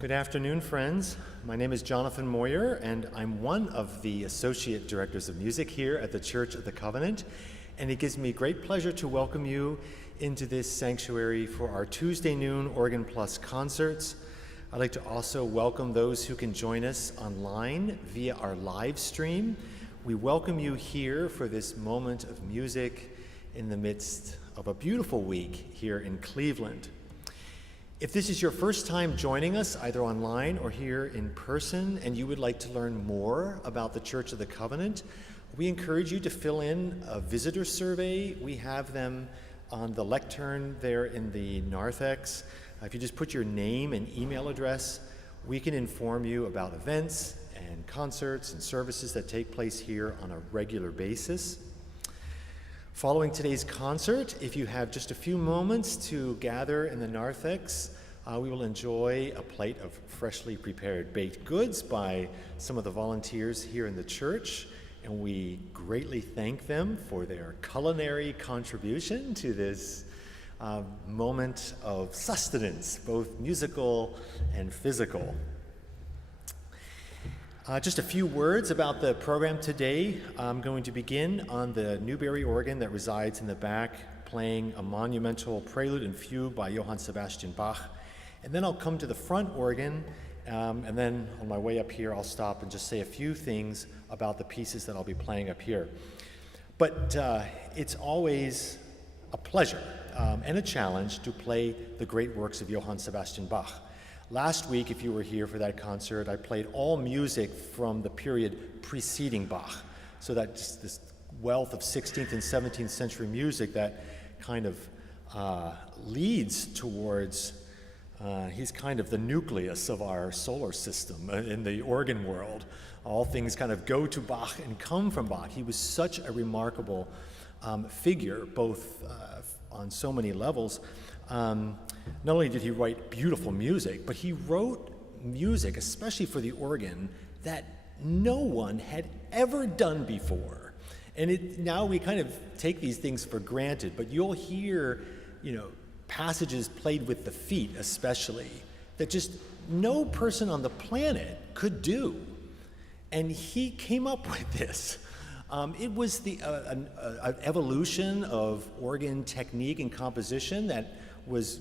Good afternoon, friends. My name is Jonathan Moyer, and I'm one of the Associate Directors of Music here at the Church of the Covenant, and it gives me great pleasure to welcome you into this sanctuary for our Tuesday noon Organ Plus concerts. I'd like to also welcome those who can join us online via our live stream. We welcome you here for this moment of music in the midst of a beautiful week here in Cleveland. If this is your first time joining us, either online or here in person, and you would like to learn more about the Church of the Covenant, we encourage you to fill in a visitor survey. We have them on the lectern there in the narthex. If you just put your name and email address, we can inform you about events and concerts and services that take place here on a regular basis. Following today's concert, if you have just a few moments to gather in the narthex, we will enjoy a plate of freshly prepared baked goods by some of the volunteers here in the church, and we greatly thank them for their culinary contribution to this moment of sustenance, both musical and physical. Just a few words about the program today. I'm going to begin on the Newberry organ that resides in the back, playing a monumental prelude and fugue by Johann Sebastian Bach. And then I'll come to the front organ, and then on my way up here, I'll stop and just say a few things about the pieces that I'll be playing up here. But it's always a pleasure and a challenge to play the great works of Johann Sebastian Bach. Last week, if you were here for that concert, I played all music from the period preceding Bach. So that just this wealth of 16th and 17th century music that kind of leads towards, he's kind of the nucleus of our solar system in the organ world. All things kind of go to Bach and come from Bach. He was such a remarkable figure, both on so many levels. Not only did he write beautiful music, but he wrote music, especially for the organ, that no one had ever done before. And now we kind of take these things for granted, but you'll hear, passages played with the feet especially, that just no person on the planet could do. And he came up with this. It was an evolution of organ technique and composition that was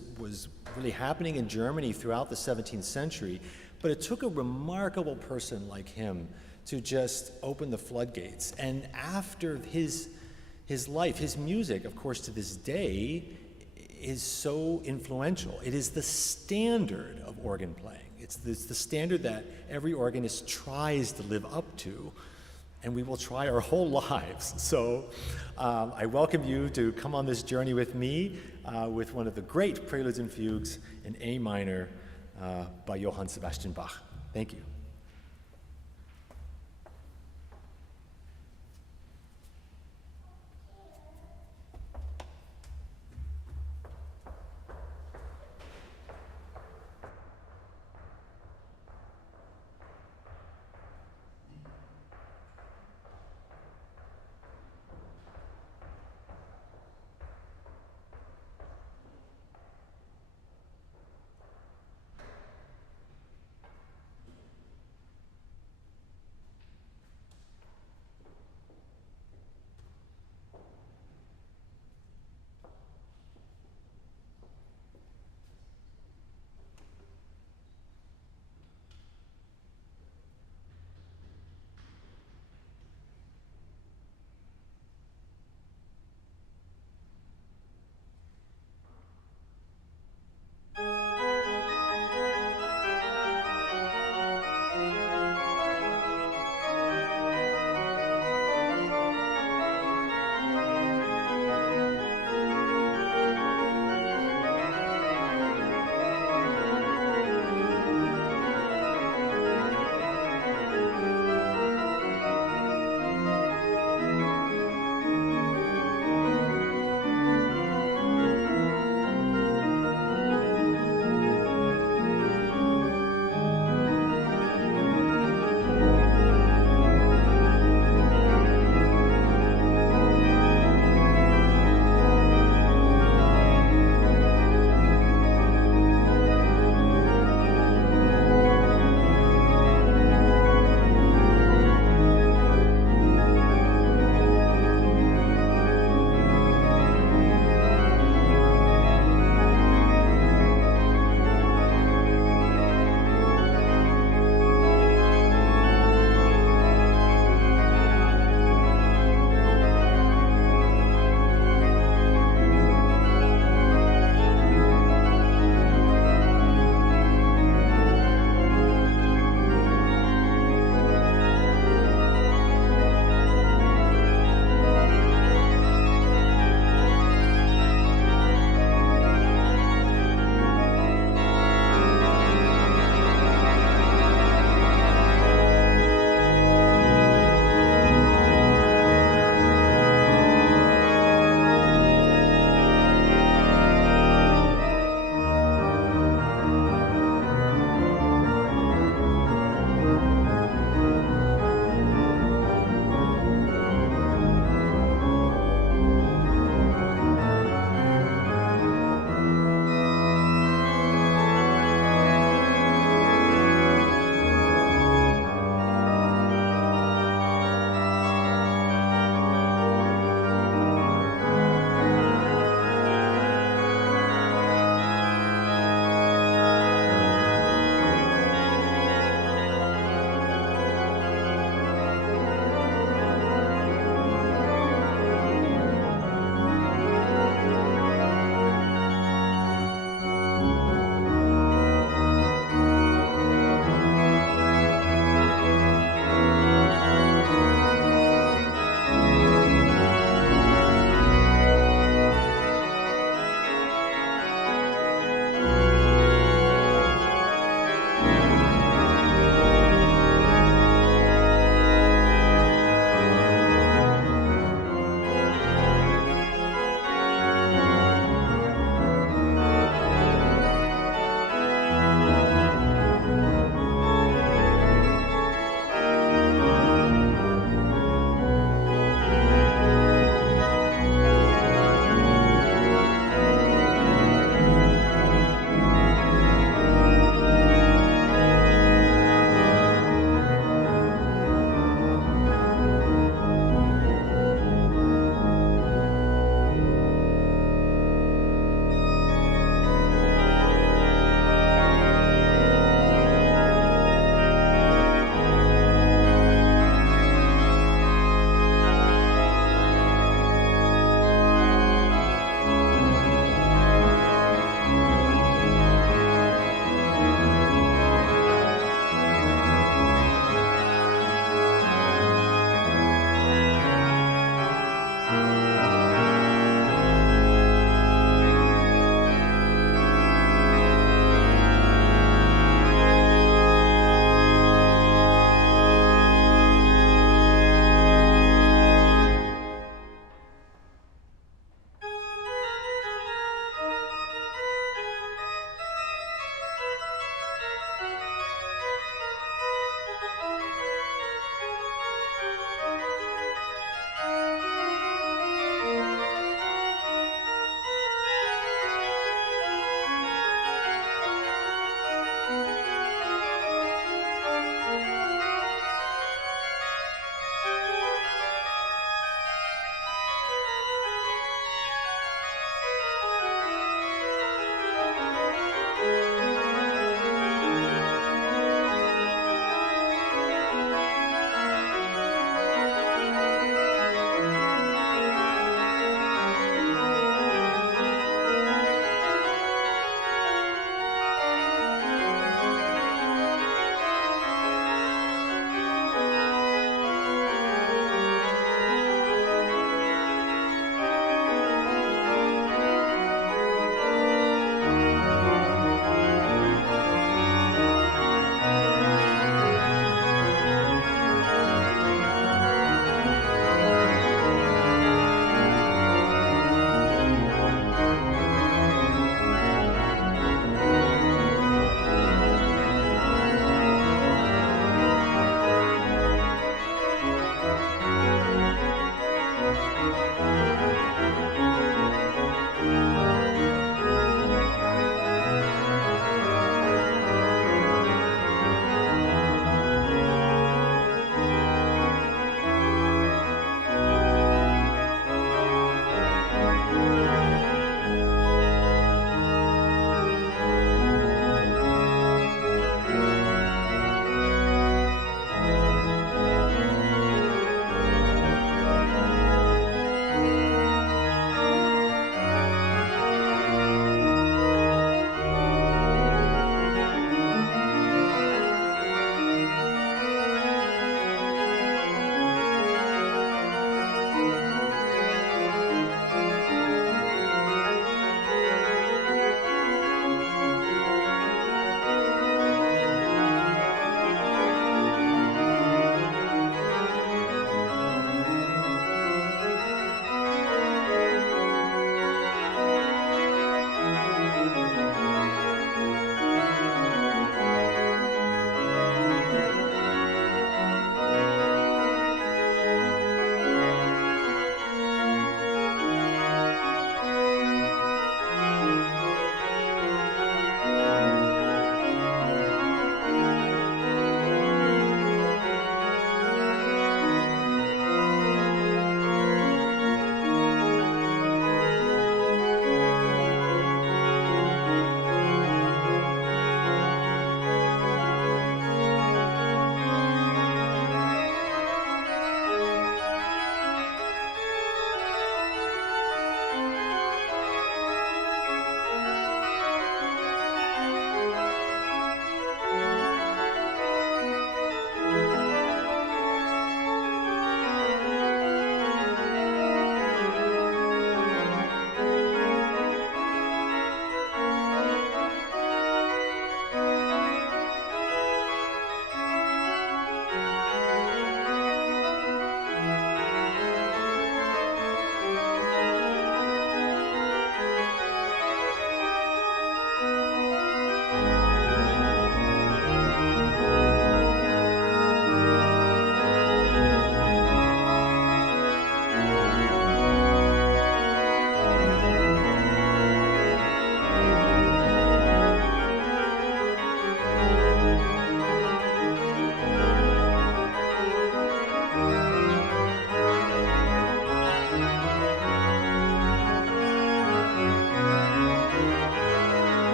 really happening in Germany throughout the 17th century, but it took a remarkable person like him to just open the floodgates. And after his life, his music, of course, to this day, is so influential. It is the standard of organ playing. It's the standard that every organist tries to live up to, and we will try our whole lives. So I welcome you to come on this journey with me with one of the great preludes and fugues in A minor by Johann Sebastian Bach. Thank you.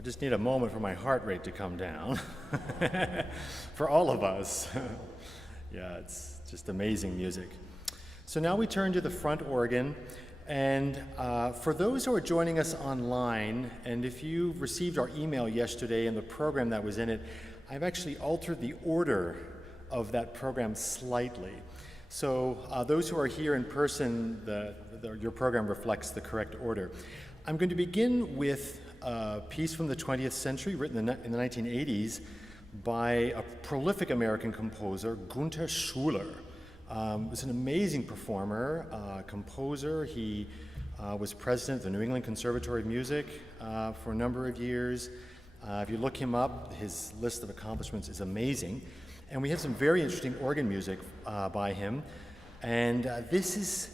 I just need a moment for my heart rate to come down. For all of us. Yeah, it's just amazing music. So now we turn to the front organ. And for those who are joining us online, and if you received our email yesterday and the program that was in it, I've actually altered the order of that program slightly. So those who are here in person, your program reflects the correct order. I'm going to begin with a piece from the 20th century written in the 1980s by a prolific American composer, Gunther Schuller. Was an amazing performer, composer. He was president of the New England Conservatory of Music for a number of years. If you look him up, his list of accomplishments is amazing. And we have some very interesting organ music by him. And this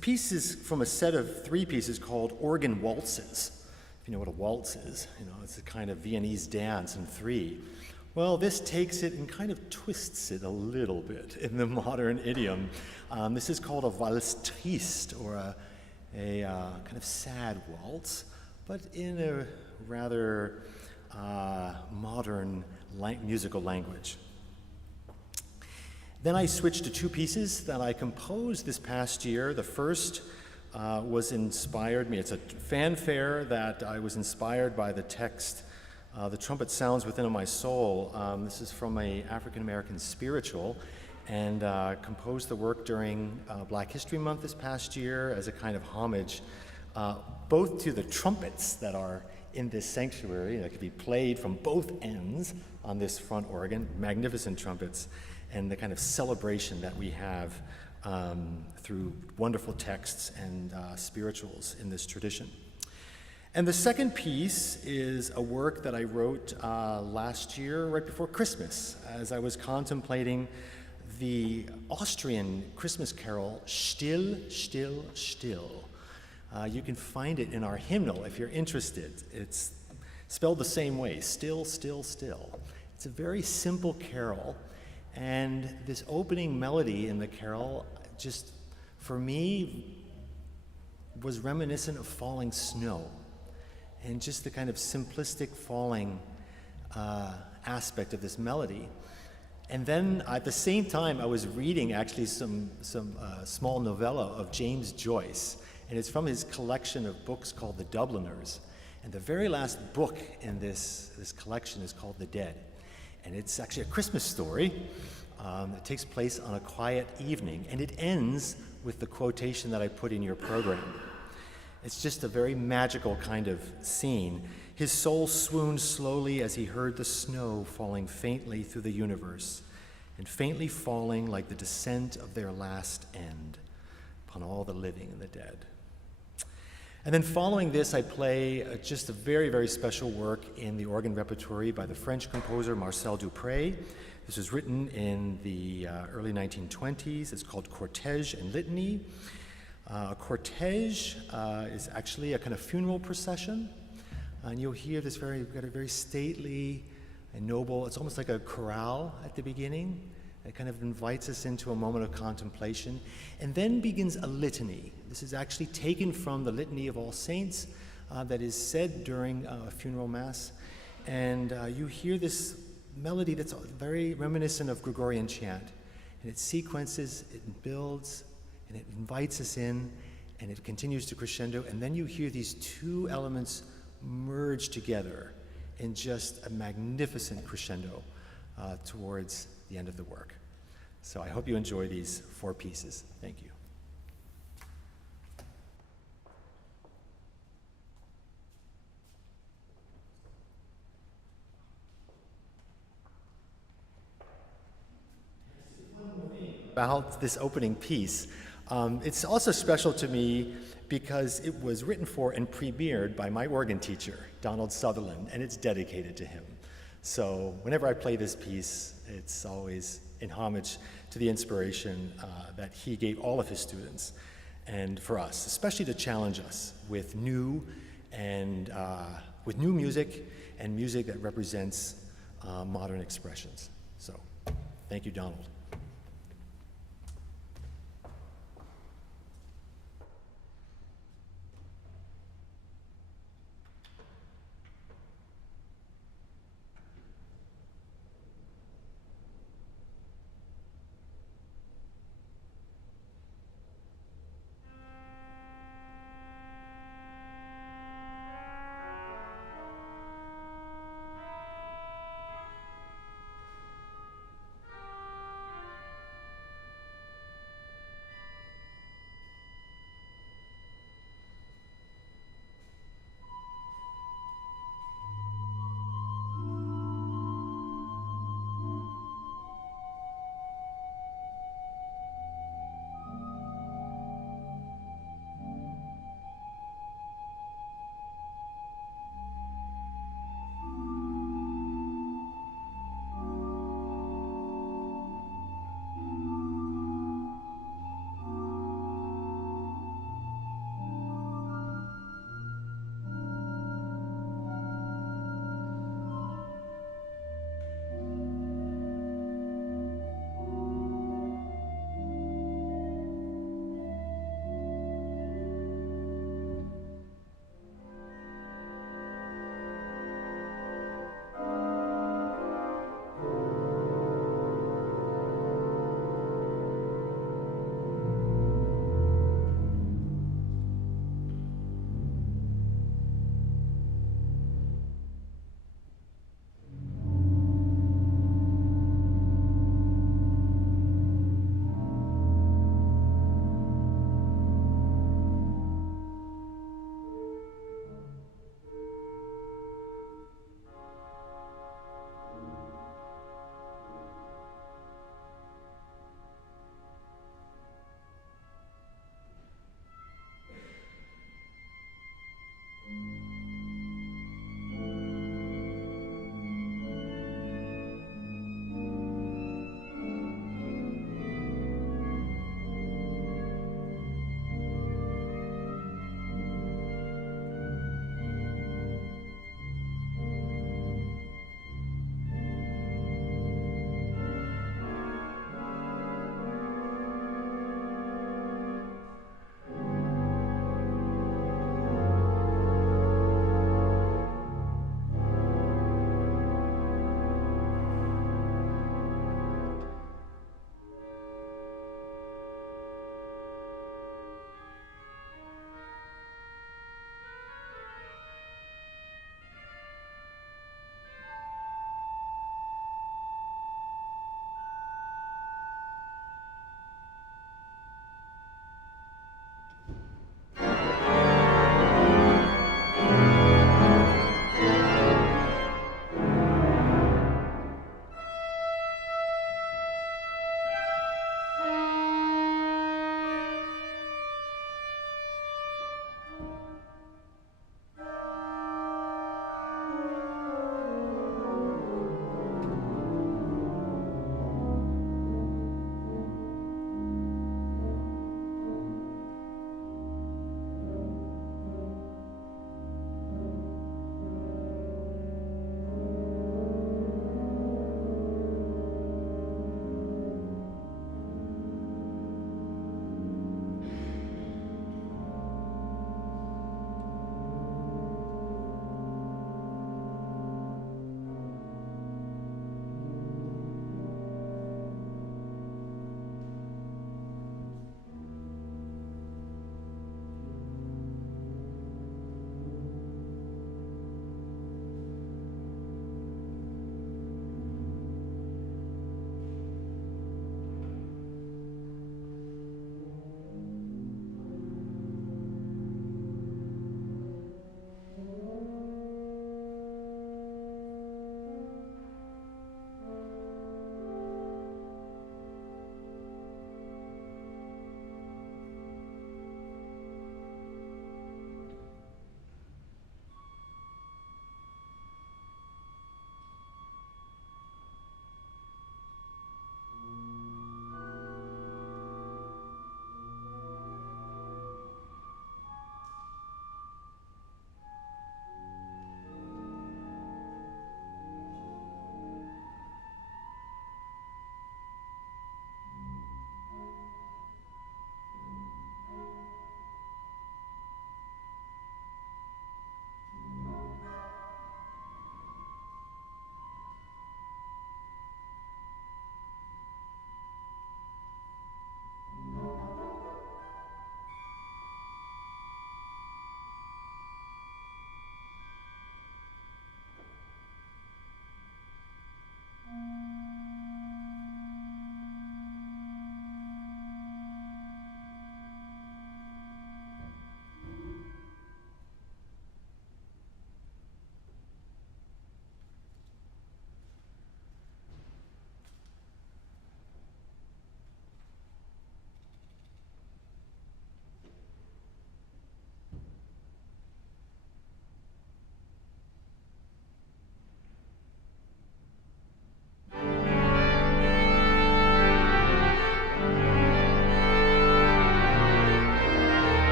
piece is from a set of 3 pieces called Organ Waltzes. If you know what a waltz is, it's a kind of Viennese dance in 3. Well, this takes it and kind of twists it a little bit in the modern idiom. This is called a valse triste, or a kind of sad waltz, but in a rather modern musical language. Then I switched to 2 pieces that I composed this past year. The first was inspired me. It's a fanfare that I was inspired by the text, The Trumpet Sounds Within My Soul. This is from an African-American spiritual, and composed the work during Black History Month this past year as a kind of homage both to the trumpets that are in this sanctuary that could be played from both ends on this front organ, magnificent trumpets, and the kind of celebration that we have through wonderful texts and spirituals in this tradition. And the second piece is a work that I wrote last year, right before Christmas, as I was contemplating the Austrian Christmas carol, Still, Still, Still. You can find it in our hymnal if you're interested. It's spelled the same way, still, still, still. It's a very simple carol, and this opening melody in the carol just, for me, was reminiscent of falling snow, and just the kind of simplistic falling aspect of this melody. And then at the same time, I was reading actually some small novella of James Joyce, and it's from his collection of books called The Dubliners. And the very last book in this collection is called The Dead. And it's actually a Christmas story. It takes place on a quiet evening, and it ends with the quotation that I put in your program. It's just a very magical kind of scene. His soul swooned slowly as he heard the snow falling faintly through the universe, and faintly falling like the descent of their last end upon all the living and the dead. And then following this, I play just a very, very special work in the organ repertory by the French composer Marcel Dupré. This was written in the early 1920s. It's called Cortège and Litany. A cortège is actually a kind of funeral procession. And you'll hear this very stately and noble, it's almost like a chorale at the beginning. It kind of invites us into a moment of contemplation. And then begins a litany. This is actually taken from the Litany of All Saints that is said during a funeral mass. And you hear this melody that's very reminiscent of Gregorian chant. And it sequences, it builds, and it invites us in, and it continues to crescendo. And then you hear these 2 elements merge together in just a magnificent crescendo towards the end of the work. So I hope you enjoy these 4 pieces. Thank you. About this opening piece, it's also special to me because it was written for and premiered by my organ teacher, Donald Sutherland, and it's dedicated to him. So whenever I play this piece, it's always in homage to the inspiration that he gave all of his students, and for us, especially to challenge us with new music and music that represents modern expressions. So, thank you, Donald.